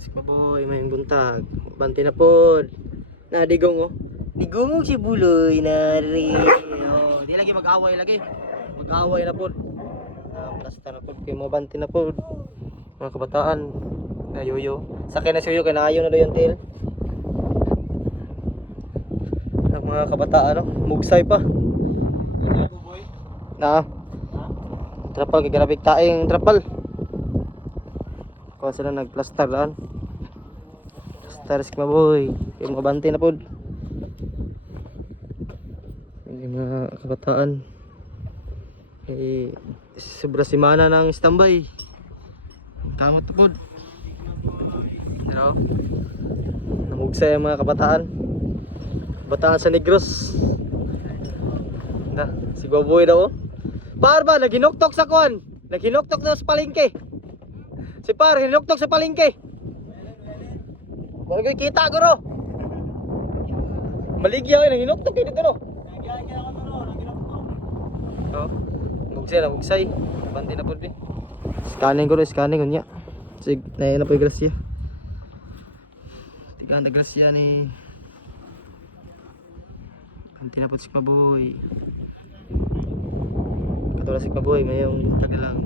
Si Paboy, mayang buntag. Banti na pod. Na digong oh. Digong si Buloy na rin. Oh, di lagi mag-away lagi. Mag-away na pod. Plasta na pod kay mga banti na pod. Mga kabataan. Na yoyo. Sakay na si yoyo kay naayo na daw yung tail. Ang mga kabataan no, mugsay pa. Na. Trapal kay grabig taing trapal. Kuha sila nagplaster daan. Plaster si Paboy. Yung mga banti na pod. Yung mga kabataan. Eh, sobra simana ng standby. Kamot na pod. Pero namugsay ang mga kabataan. Kabataan sa Negros. Na, si Paboy daw oh. Par ba, naghinuktok sa kuwan. Naghinuktok daw sa palengke. Si Par, hinuktok sa palengke. Wala kayo kita guro. Maligya kayo, naghinuktok kayo dito no. Oh, mugsay. Banti na po din. Scanning ko rin, scanning unya. Sig, na po yung grasya. Tigaan na grasya ni. Banti na po si Paboy. Katulad si Paboy, mayroong buntag lang.